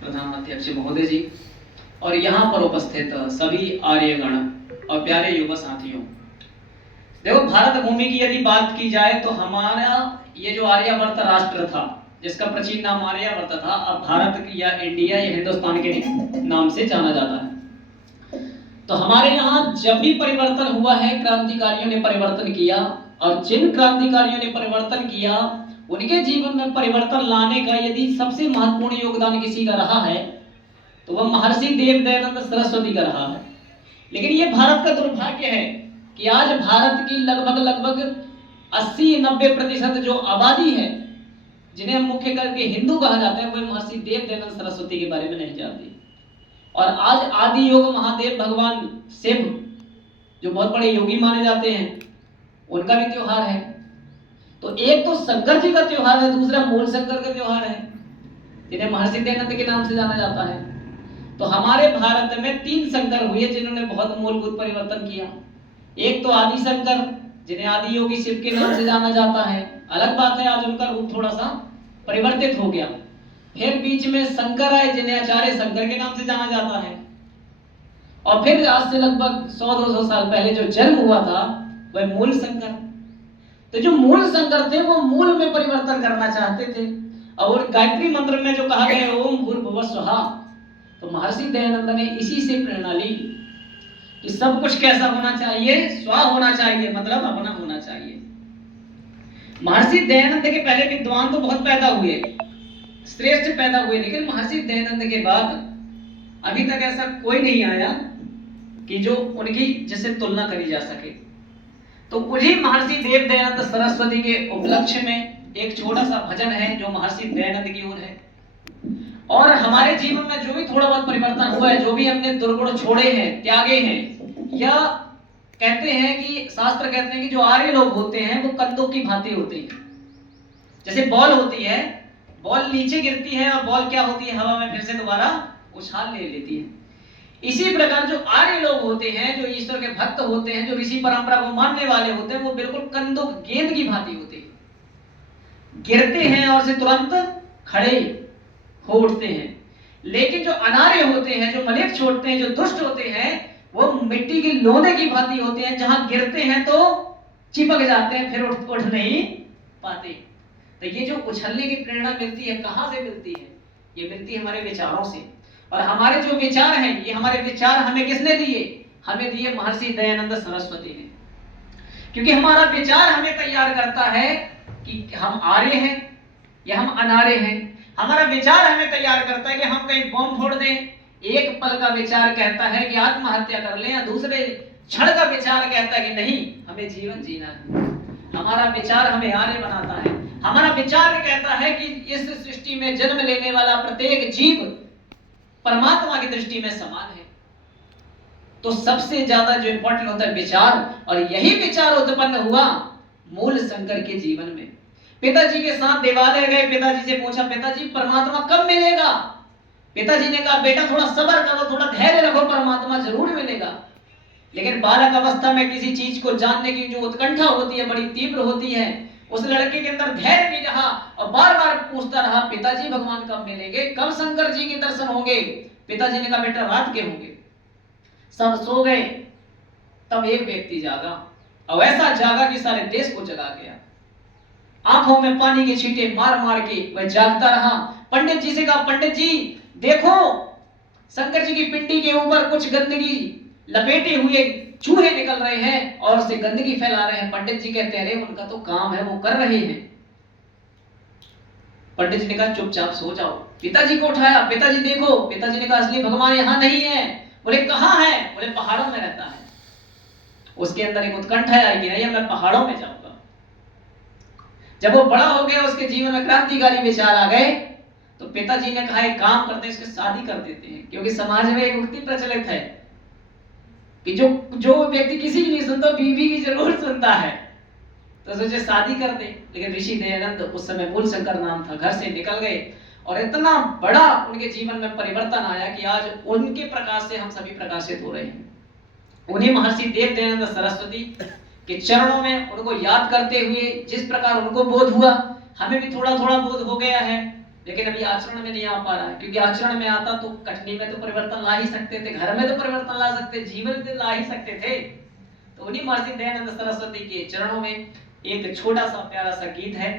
प्रधानाध्यक्ष महोदय जी और यहाँ पर उपस्थित सभी आर्यगण और प्यारे युवा साथियों, देखो भारत भूमि की यदि बात की जाए तो हमारा ये जो आर्यावर्त राष्ट्र था, जिसका प्राचीन नाम आर्यावर्त था, अब भारत या इंडिया या हिंदुस्तान के नाम से जाना जाता है। तो हमारे यहाँ जब भी परिवर्तन हुआ है, क्रांतिकारियों ने परिवर्तन किया, और जिन क्रांतिकारियों ने परिवर्तन किया उनके जीवन में परिवर्तन लाने का यदि सबसे महत्वपूर्ण योगदान किसी का रहा है तो वह महर्षि देव दयानंद सरस्वती का रहा है। लेकिन ये भारत का दुर्भाग्य है कि आज भारत की लगभग 80-90% जो आबादी है, जिन्हें हम मुख्य करके हिंदू कहा जाता है, वह महर्षि देव दयानंद सरस्वती के बारे में नहीं जानती। और आज आदि योग महादेव भगवान शिव, जो बहुत बड़े योगी माने जाते हैं, उनका भी त्योहार है। तो एक तो शंकर जी का त्योहार है, दूसरा मूल शंकर का त्योहार है, जिन्हें महर्षि दयानंद के नाम से जाना जाता है। तो हमारे भारत में 3 शंकर हुए जिन्होंने बहुत मूलभूत परिवर्तन किया। एक तो आदि शंकर, जिन्हें आदि योगी शिव के नाम से जाना जाता है। अलग बात है आज उनका रूप थोड़ा सा परिवर्तित हो गया। फिर बीच में शंकर आए जिन्हें आचार्य शंकर के नाम से जाना जाता है। और फिर आज से लगभग 100-200 साल पहले जो जन्म हुआ था वह मूल शंकर। तो जो मूल शंकर थे वो मूल में परिवर्तन करना चाहते थे। और गायत्री मंत्र में जो कहा गया है ओम भूर्भुवः स्वहा, तो महर्षि दयानंद ने इसी से प्रेरणा ली कि सब कुछ कैसा होना चाहिए, स्वा होना चाहिए, मतलब अपना होना चाहिए। महर्षि दयानंद के पहले विद्वान तो बहुत पैदा हुए, श्रेष्ठ पैदा हुए, लेकिन महर्षि दयानंद के बाद अभी तक ऐसा कोई नहीं आया कि जो उनकी जिससे तुलना करी जा सके। तो उन्हीं महर्षि देव दयानंद सरस्वती के उपलक्ष्य में एक छोटा सा भजन है जो महर्षि दयानंद की ओर है। और हमारे जीवन में जो भी थोड़ा बहुत परिवर्तन हुआ है, जो भी हमने दुर्गुण छोड़े हैं, त्यागे हैं, या कहते हैं कि शास्त्र कहते हैं कि जो आर्य लोग होते हैं वो कंदों की भांति होते हैं। जैसे बॉल होती है, बॉल नीचे गिरती है और बॉल क्या होती है, हवा में फिर से दोबारा उछाल ले लेती है। इसी प्रकार जो आर्य लोग होते हैं, जो ईश्वर के भक्त होते हैं, जो ऋषि परंपरा को मानने वाले होते हैं, वो बिल्कुल कंदों गेंद की भांति होते हैं, गिरते हैं और से तुरंत खड़े हो उठते हैं। लेकिन जो अनार्य होते हैं, जो मलेच्छ होते हैं, जो दुष्ट होते हैं, वो मिट्टी के लोंदे की भांति होते हैं, जहां गिरते हैं तो चिपक जाते हैं, फिर उठ नहीं पाते। तो ये जो उछलने की प्रेरणा मिलती है, कहां से मिलती है? ये मिलती है हमारे विचारों से। और हमारे जो विचार हैं, ये हमारे विचार हमें किसने दिए? हमें दिए महर्षि दयानंद सरस्वती ने। क्योंकि हमारा विचार हमें तैयार करता है कि हम आर्य हैं या हम अनार्य हैं। हमारा विचार हमें तैयार करता है कि हम कहीं बम फोड़ दें। एक पल का विचार कहता है कि आत्महत्या कर लें, या दूसरे क्षण का विचार कहता है कि नहीं, हमें जीवन जीना है। हमारा विचार हमें आर्य बनाता है। हमारा विचार कहता है कि इस सृष्टि में जन्म लेने वाला प्रत्येक जीव परमात्मा की दृष्टि में समान है। तो सबसे ज्यादा जो इंपॉर्टेंट होता है विचार, और यही विचार उत्पन्न हुआ मूल शंकर के जीवन में। पिताजी के साथ देवालय गए, पिताजी से पूछा, पिताजी परमात्मा कब मिलेगा? पिताजी ने कहा, बेटा थोड़ा सब्र करो, थोड़ा धैर्य रखो, परमात्मा जरूर मिलेगा। लेकिन बालक अवस्था में किसी चीज को जानने की जो उत्कंठा होती है बड़ी तीव्र होती है। उस लड़के के अंदर धैर्य नहीं रहा और बार बार पूछता रहा, पिताजी भगवान कब मिलेंगे, कब शंकर जी के दर्शन होंगे? पिताजी ने कहा, बेटा रात के होंगे। सब सो गए, तब एक व्यक्ति जागा, और ऐसा जागा कि सारे देश को जगा गया। आंखों में पानी के छींटे मार मार के वह जागता रहा। पंडित जी से कहा, पंडित जी देखो, शंकर जी की पिंडी के ऊपर कुछ गंदगी लपेटे हुए चूहे निकल रहे हैं और उससे गंदगी फैला रहे हैं। पंडित जी कहते हैं, अरे उनका तो काम है, वो कर रहे हैं। पंडित जी ने कहा, चुपचाप सो जाओ। पिताजी को उठाया, पिताजी देखो। पिताजी ने कहा, असली भगवान यहाँ नहीं है। बोले कहाँ है? बोले पहाड़ों में रहता है। उसके अंदर एक उत्कंठा आई कि नहीं, मैं पहाड़ों में जाऊंगा। जब वो बड़ा हो गया, उसके जीवन में क्रांतिकारी विचार आ गए, तो पिताजी ने कहा, एक काम करते हैं, इसकी शादी कर देते हैं। क्योंकि समाज में एक उक्ति प्रचलित है कि जो व्यक्ति किसी की नहीं सुनता, बीवी की जरूर सुनता है। तो सोचे शादी कर दे। लेकिन ऋषि दयानंद, उस समय मूल शंकर नाम था, घर से निकल गए और इतना बड़ा उनके जीवन में परिवर्तन आया कि आज उनके प्रकाश से हम सभी प्रकाशित हो रहे हैं। उन्हीं महर्षि देव दयानंद सरस्वती के चरणों में उनको याद करते हुए जिस प्रकार उनको बोध हुआ, हमें भी थोड़ा थोड़ा बोध हो गया है। लेकिन अभी आचरण में नहीं आ पा रहा है, क्योंकि आचरण में आता तो कटनी में तो परिवर्तन ला ही सकते थे, घर में तो परिवर्तन ला सकते, जीवन में ला ही सकते थे। तो उन्हीं महर्षि दयानंद सरस्वती के चरणों में एक छोटा सा प्यारा सा गीत है,